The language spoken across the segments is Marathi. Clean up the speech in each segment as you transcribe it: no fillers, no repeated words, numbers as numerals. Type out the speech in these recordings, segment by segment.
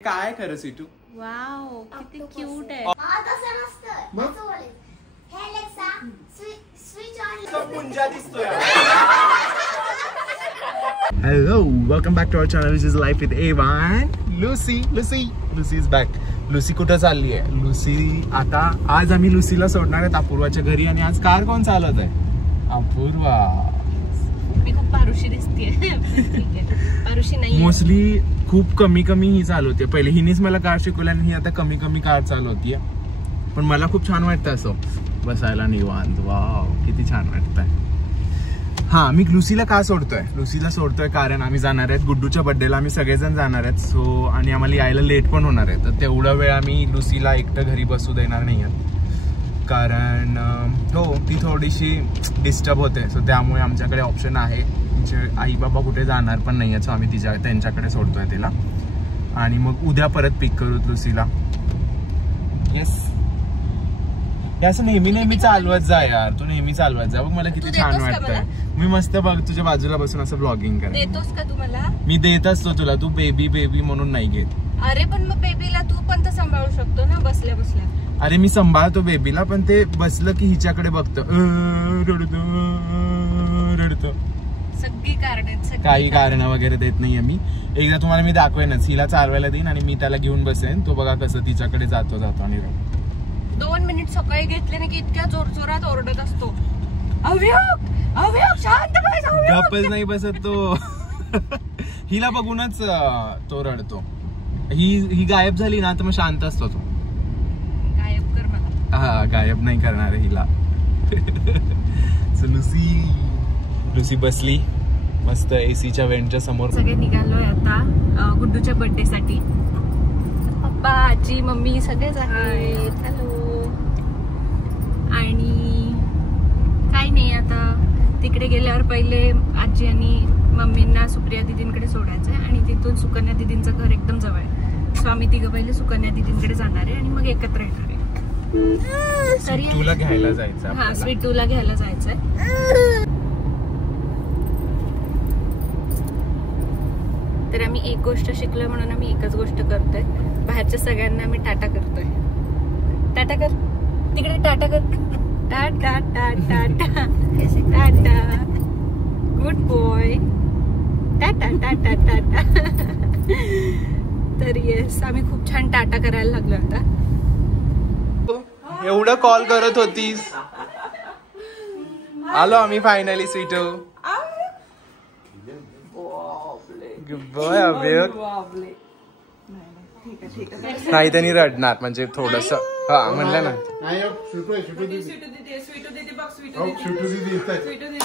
काय खरं सिटू? वाव किती क्यूट आहे. Hello, welcome back to our channel. This is Life with Ava and Lucy is back. Lucy कुठं चालली आहे? लुसी आता आज आम्ही लुसीला सोडणार आहेत अपूर्वाच्या घरी आणि आज कार कोण चालवत आहे? अपूर्वा. मी खूप पारुशी दिसतेय. पारुशी नाही. मोस्टली खूप कमी ही चालवते. पहिले हिनेच मला कार शिकवली आणि ही आता कमी कार चालवतीये. पण मला खूप छान वाटतं असं बसायला निवांत. वाव किती छान वाटतंय. हा, मी लुसीला का सोडतोय? लुसीला सोडतोय कारण आम्ही जाणार आहेत गुड्डूच्या बर्थडेला. आम्ही सगळेजण जाणार आहेत. सो आणि आम्हाला यायला लेट पण होणार आहे. तर तेवढा वेळ आम्ही लुसीला एकटं घरी बसू देणार नाही आहेत. कारण हो, ती थोडीशी डिस्टर्ब होते. सो त्यामुळे आमच्याकडे ऑप्शन आहे. तिचे आई बाबा कुठे जाणार पण नाही आहेत. सो आम्ही त्यांच्याकडे सोडतोय तिला आणि मग उद्या परत पिक करू लुसीला. येस, हे असं नेहमी चालवत जा यार. तू नेहमी चालवत जा. बघ मला किती छान वाटतंय. मी मस्त बघ तुझ्या बाजूला बसून असं ब्लॉगिंग कर. देतोस का तू मला? मी देत असतो तुला. तू बेबी म्हणून नाही घेत. अरे पण मग बेबीला तू पण तर सांभाळू शकतो ना बसल्या. अरे मी सांभाळतो बेबीला, पण ते बसलं की हिच्याकडे बघतो, रडतो. सगळी कारण काही कारण वगैरे देत नाहीये मी. एकदा तुम्हाला मी दाखवेनच. हिला चालवायला देईन आणि मी त्याला घेऊन बसेन. तो बघा कसं तिच्याकडे जातो आणि 2 मिनिट सकाळी घेतले ना की इतक्या जोरात ओरडत असतो. शांत बस. गप्पच नाही बसत तो. हिला बघूनच तो रडतो. ही गायब झाली ना तर मग शांत असतो तो. गायब कर मला. हा, गायब नाही करणार हिला. लुसी बसली मस्त एसीच्या वेंटच्या समोर. सगळे निघालोय आता गुड्डूच्या बर्थडे साठी. पप्पा, आजी, मम्मी सगळेच आहेत. हॅलो. आणि काही नाही, आता तिकडे गेल्यावर पहिले आजी आणि मम्मींना सुप्रिया दीदींकडे सोडायचंय आणि तिथून सुकन्या दीदींचं घर एकदम जवळ आहे. सो आम्ही तिघं पहिले सुकन्या दीदींकडे जाणार आहे आणि मग एकत्र येणार आहे. स्वीटूला घ्यायला जायचं. हा, स्वीटूला घ्यायला जायचंय. तर आम्ही एक गोष्ट शिकलोय म्हणून आम्ही एकच गोष्ट करतोय. बाहेरच्या सगळ्यांना आम्ही टाटा करतोय. टाटा कर तिकडे. टाटा कर. Tata tata tata. Good boy. Tata tata tata. तर येस, आम्ही खूप छान टाटा करायला लागलो आता. एवढं कॉल करत होतीस. आलो आम्ही फायनली. स्वीटू नाही, त्यांनी रडणार म्हणजे थोडस. हा म्हणलं ना.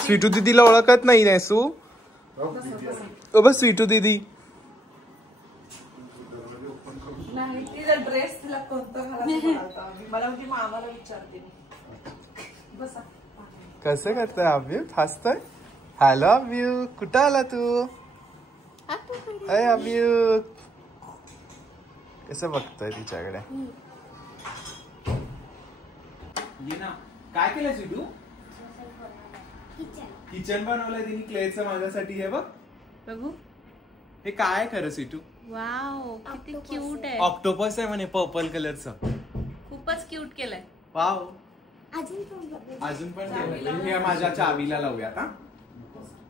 स्वीटू दीदीला ओळखत नाही ना सू. बस स्वीटू दीदी. कसं करतोय अभ्यू? हसतोय. हॅलो अभ्यू, कुठं आला तू? अय अभ्यू, कसं बघतोय तिच्याकडे. काय केलंय सिटू? किचन बनवलंय तिने क्लेचं माझ्यासाठी. हे बघ बघू. हे काय खरं सिटू? वाव किती क्यूट आहे. ऑक्टोपस आहे म्हणे पर्पल कलरचं. खूपच क्यूट केलंय. वाव. अजून पण हे माझ्या चावीला लावूया आता.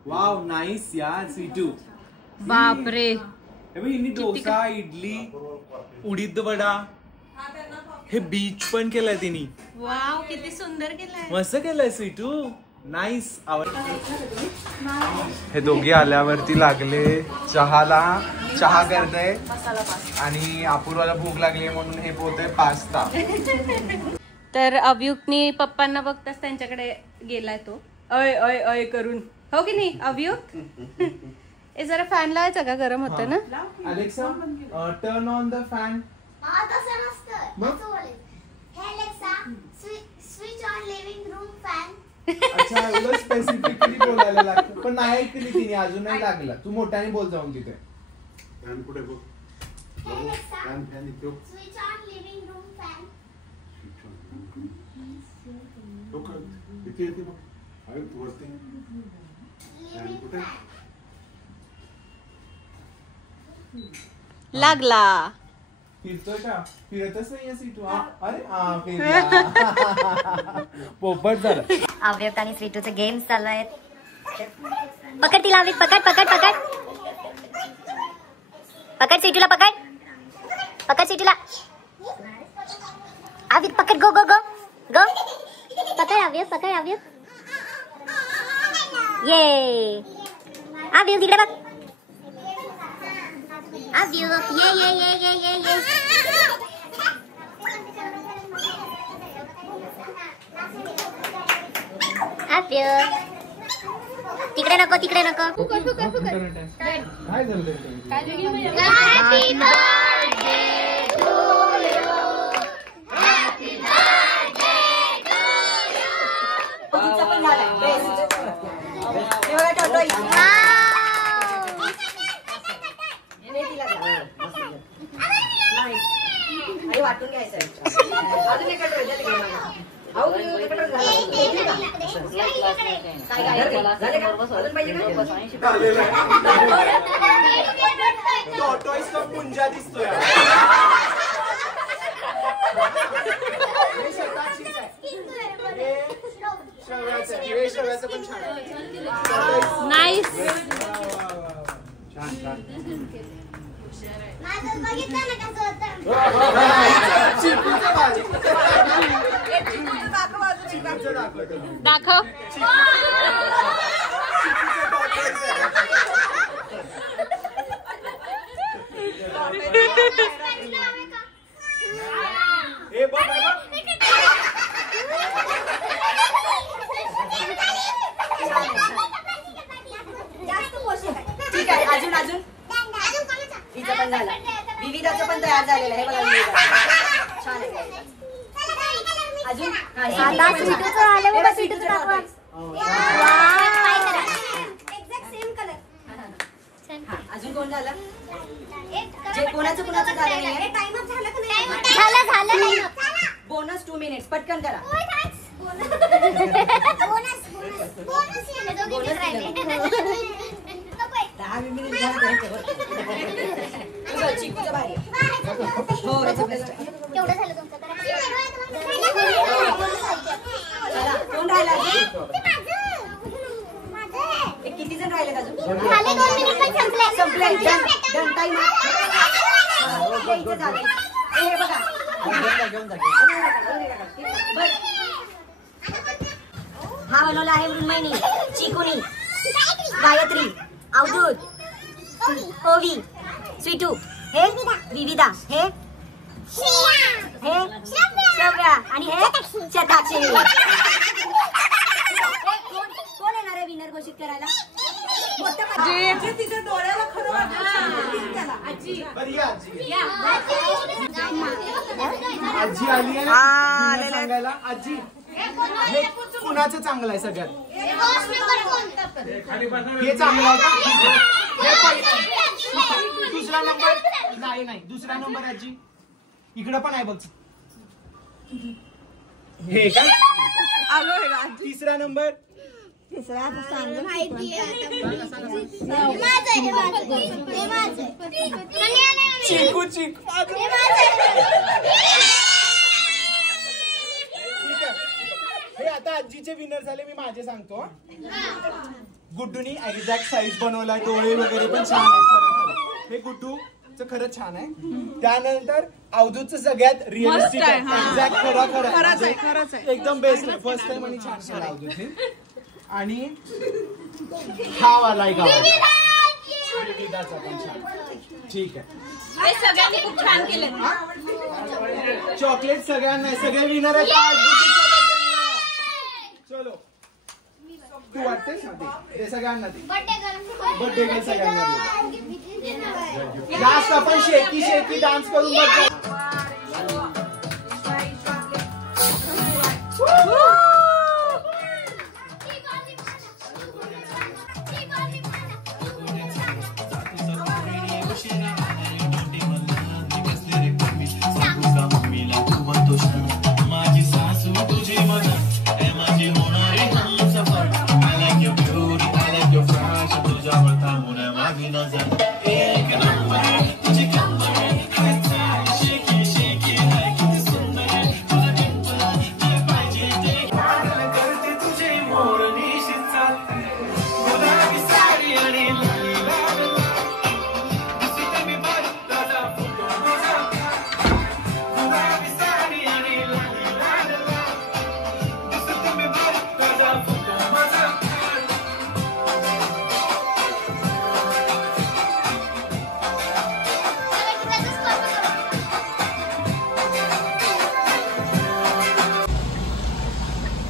वाव नाईस यार सिटू. बापरे. डोसा, इडली, उडीद वडा, हे बीच पण केलंय तिने. वाव किती सुंदर केलंय. मस्त केलंय स्वीटू. नाईस. हे दोघे आल्यावरती लागले चहा करताय आणि अपूर्वाला भूक लागली म्हणून हे पोते पास्ता. तर अभियुक्तनी पप्पांना बघताच त्यांच्याकडे गेलाय तो. अय अय अय करून. हो की नाही अभियुक्त? ए जरा फॅन लावायचा का? गरम होतं ना. Alexa, turn on the fan. Switch on living room fan. अच्छा, एवढं स्पेसिफिकली बोलायला लागतं. पण नाही ऐकली तिने, अजून नाही लागला. तू मोठ्याने बोल जाऊन तिथे. फॅन कुठे बघ. Switch on living room fan. इथे बघ. अरे वरती फॅन कुठे? लागला. फिरतोय का? फिरतच नाहीये सीटू. अरे फिरला. पोपट झालं. अव्यक्त आणि स्वीटूचे गेम्स चालू आहेत. पकड तिला अव्यक्त, पकड पकड पकड पकड स्वीटूला, पकड पकड स्वीटूला. अव्यक्त पकड, गो गो गो गो. पकड अव्यक्त, पकड अव्यक्त. ये अव्यक्त इकडे बघ. अव्यक्त ये ये ये ये ये ये. अव्यक्त तिकडे नको, तिकडे नको. काय झालं? वाटून घ्यायचं. अजून एक पुंजा दिसतोय. पण छान. नाईस. छान छान. दाखव. ठीक आहे. अजून अजून हिचं पण झालं. विविधाचं पण तयार झालेलं आहे बघा. छान आहे. अजून अजून कोण झालं? जे कोणाचं झालं नाही. झालं. बोनस 2 मिनिट्स पटकन करा. चिकूचं भारी. हो एवढं झालं तुमचं. चला कोण राहिला? किती जण राहिले अजून? संपले. हे बघा. हा बनवला आहे मृण्मयनी, चिकुनी, गायत्री, अवधूत, ओवी, स्वीटू, हे विविधा, हे श्रव्या आणि हे शताक्षी. कोण येणार आहे विनर घोषित करायला? तिच्या डोळ्याला खरं वाटलं. आजी आली आहे सांगायला. आजी हे कुणाचं चांगलं आहे सगळ्यात? हे चांगलं आहे का? दुसरा नंबर नाही. दुसरा नंबर आजी इकडं पण आहे बघ. हे का? तिसरा नंबर. चिकू चिकू. हे आता आजीचे विनर झाले. मी माझे सांगतो. गुड्डूनी एक्झॅक्ट साईज बनवलाय. डोळे वगैरे पण छान आहेत. खरं हे गुड्डूचं खरंच छान आहे. त्यानंतर अवधूतचं सगळ्यात रिअलिस्टिक आहे. एक्झॅक्ट खरंच एकदम बेस्ट आहे. फर्स्ट टाइम आणि छान केला अवधूतने. आणि हा वाला आहे विविधाचा पण छान. ठीक आहे. सगळ्यांनी खूप छान केले. चॉकलेट सगळ्यांना. सगळे विनर आहेत. चलो तू वाटतेस ना ते सगळ्यांना दे. बर्थडे गर्ल सगळ्यांना दे. लास्ट आपण शेकी डान्स करून बघ.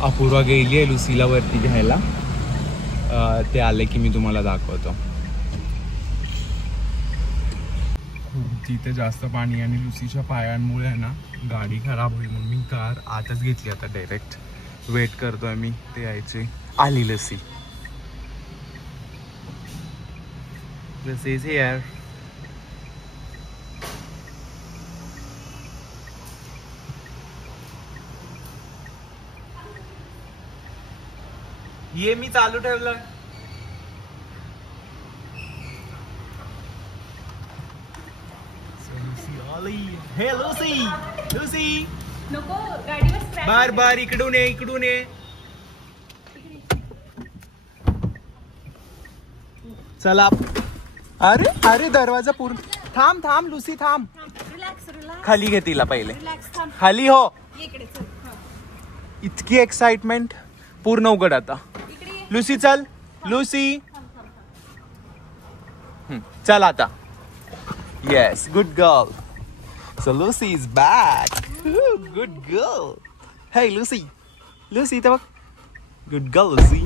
अपूर्वा गेली आहे लुसीला वरती घ्यायला. ते आले की मी तुम्हाला दाखवतो. तिथे जास्त पाणी आणि लुसीच्या पायांमुळे आहे ना गाडी खराब होईल म्हणून मी कार आतच घेतली आता डायरेक्ट. वेट करतोय मी ते यायची. आली लसी. लसी इज हिअर. ये मी चालू ठेवलं. हे लुसी लुसी नको गाडीवर बार बार इकडून ये इकडून ये. चला. अरे अरे दरवाजा पूर्ण. थांब थांब लुसी थांब. रिलॅक्स रिलॅक्स खाली घे तिला पहिले. रिलॅक्स थांब. खाली हो. इकडे चल. इतकी एक्साइटमेंट. पूर्ण उघड आता. इकडे लुसी चल. लुसी चल आता. Yes good girl. So Lucy is back. Good girl. Hey Lucy. Lucy इथे बघ. Good girl Lucy.